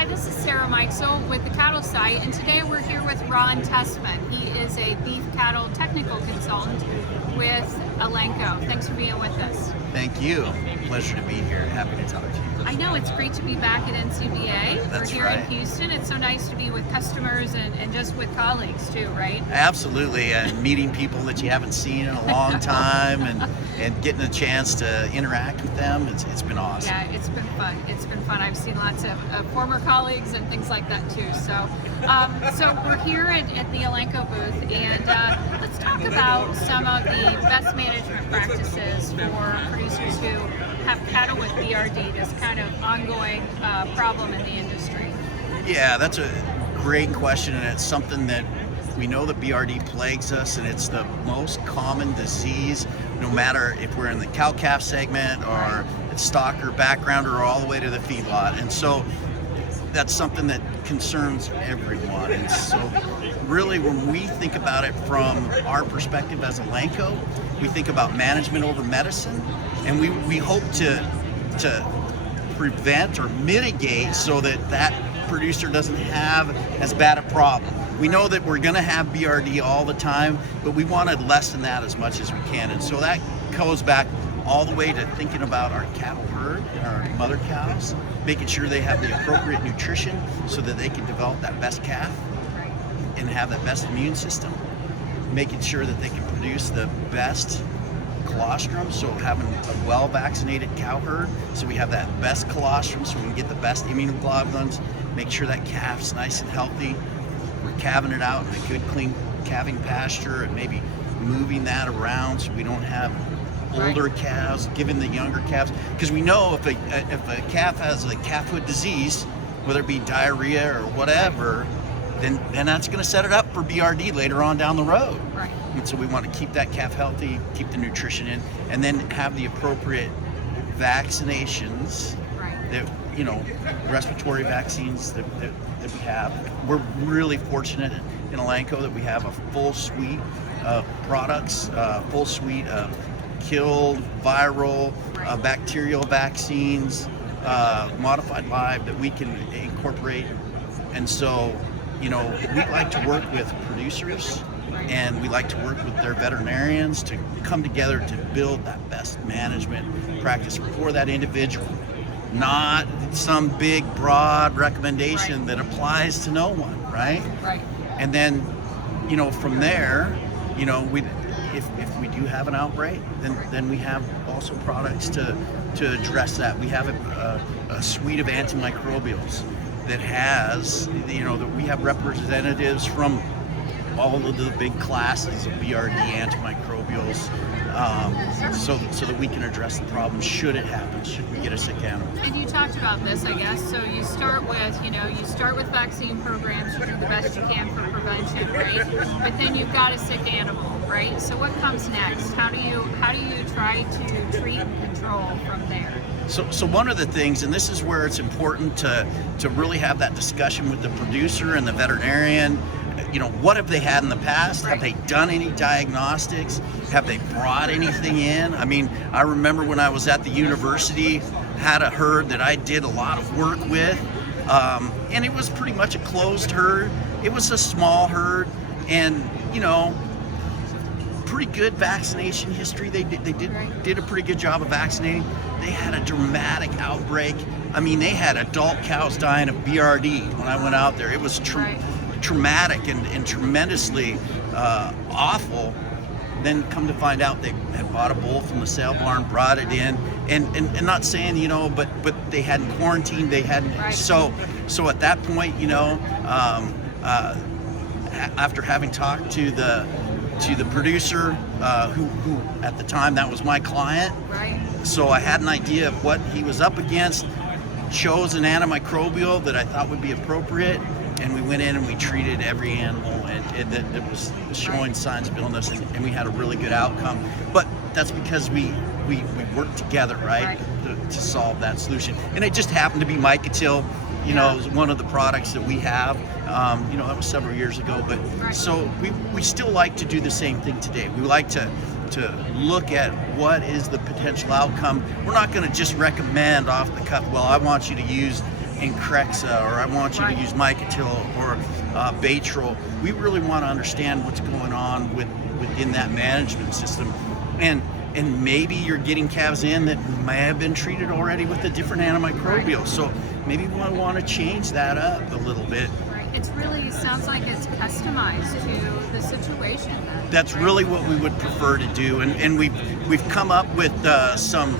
Hi, this is Sarah Mikesell with the cattle site, and today we're here with Ron Tessman. He is a beef cattle technical consultant with Elanco. Thanks for being with us. Thank you. Pleasure to be here. Happy to talk to you. I know it's great to be back at NCBA. That's we're here right. in Houston. It's so nice to be with customers and just with colleagues too, right? Absolutely, and meeting people that you haven't seen in a long time and getting a chance to interact with them, it's been awesome. Yeah, it's been fun. It's been fun. I've seen lots of former colleagues and things like that too. So, so we're here at the Elanco booth, and let's talk about some of the best management practices for producers who have cattle with BRD, this kind of ongoing problem in the industry. Yeah, that's a great question, and it's something that we know that BRD plagues us, and it's the most common disease, no matter if we're in the cow-calf segment or stocker background or all the way to the feedlot. And so that's something that concerns everyone. And so really when we think about it from our perspective as Elanco, we think about management over medicine, and we hope to prevent or mitigate so that producer doesn't have as bad a problem. We know that we're going to have BRD all the time, but we want to lessen that as much as we can. And so that goes back all the way to thinking about our cattle herd and our mother cows, making sure they have the appropriate nutrition so that they can develop that best calf and have that best immune system, making sure that they can produce the best colostrum, so having a well-vaccinated cow herd, so we have that best colostrum, so we can get the best immunoglobulins, make sure that calf's nice and healthy. We're calving it out in a good, clean calving pasture, and maybe moving that around so we don't have older calves giving the younger calves, because we know if a calf has a calfhood disease, whether it be diarrhea or whatever, then that's going to set it up for BRD later on down the road. Right. And so we want to keep that calf healthy, keep the nutrition in, and then have the appropriate vaccinations. Right. That, you know, respiratory vaccines that we have. We're really fortunate in Elanco that we have a full suite of products, full suite of killed, viral, bacterial vaccines, modified live that we can incorporate. And so, you know, we like to work with producers, and we like to work with their veterinarians to come together to build that best management practice for that individual. Not some big, broad recommendation that applies to no one, right? Right. And then, you know, from there, you know, if we do have an outbreak, then we have also products to address that. We have a suite of antimicrobials that has, you know, that we have representatives from all of the big classes of BRD antimicrobials, so that we can address the problem should it happen, should we get a sick animal. And you talked about this, I guess. So you start with vaccine programs, you do the best you can for prevention, right? But then you've got a sick animal, right? So what comes next? How do you try to treat and control from there? So one of the things, and this is where it's important to really have that discussion with the producer and the veterinarian. You know, what have they had in the past? Have they done any diagnostics? Have they brought anything in? I mean, I remember when I was at the university, had a herd that I did a lot of work with, and it was pretty much a closed herd. It was a small herd, and, you know, pretty good vaccination history. They did a pretty good job of vaccinating. They had a dramatic outbreak. I mean, they had adult cows dying of BRD when I went out there. It was traumatic and tremendously awful. Then come to find out they had bought a bull from the sale barn, brought it in, and not saying, you know, but they hadn't quarantined, they hadn't. So at that point, you know, after having talked to the producer, who at the time that was my client, so I had an idea of what he was up against, chose an antimicrobial that I thought would be appropriate, and we went in and we treated every animal that was showing signs of illness, and we had a really good outcome. But that's because we worked together, right? To solve that solution. And it just happened to be Mikesell, you know, is one of the products that we have. You know, that was several years ago, but so we still like to do the same thing today. We like to look at what is the potential outcome. We're not going to just recommend off the cuff, well, I want you to use Increxa, or I want you to use Mikesell or Baytril. We really want to understand what's going on within that management system, and maybe you're getting calves in that may have been treated already with a different antimicrobial. So maybe we want to change that up a little bit. It really sounds like it's customized to the situation. That's really what we would prefer to do, and we've come up with some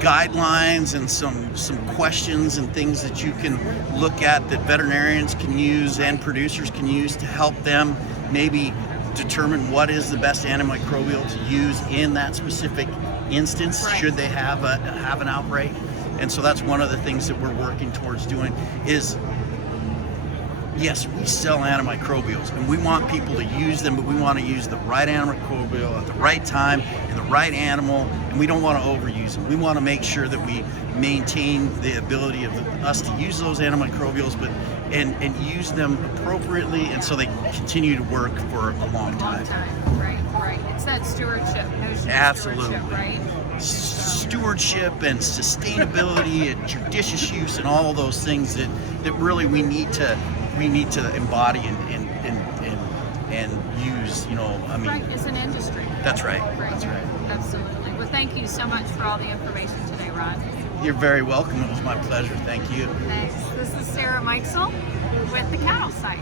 guidelines and some questions and things that you can look at that veterinarians can use and producers can use to help them maybe determine what is the best antimicrobial to use in that specific instance should they have an outbreak. And so that's one of the things that we're working towards doing is, yes, we sell antimicrobials and we want people to use them, but we want to use the right antimicrobial at the right time in the right animal, and we don't want to overuse them. We want to make sure that we maintain the ability of us to use those antimicrobials, but and use them appropriately, and so they continue to work for a long time. Right. It's that stewardship notion. Absolutely. Stewardship, right? Stewardship and sustainability and judicious use and all of those things that really we need to embody and use, I mean. Right, it's an industry. That's right. That's right. Absolutely. Well, thank you so much for all the information today, Ron. You're very welcome. It was my pleasure. Thank you. Thanks. This is Sarah Mikesell with the Cattle Site.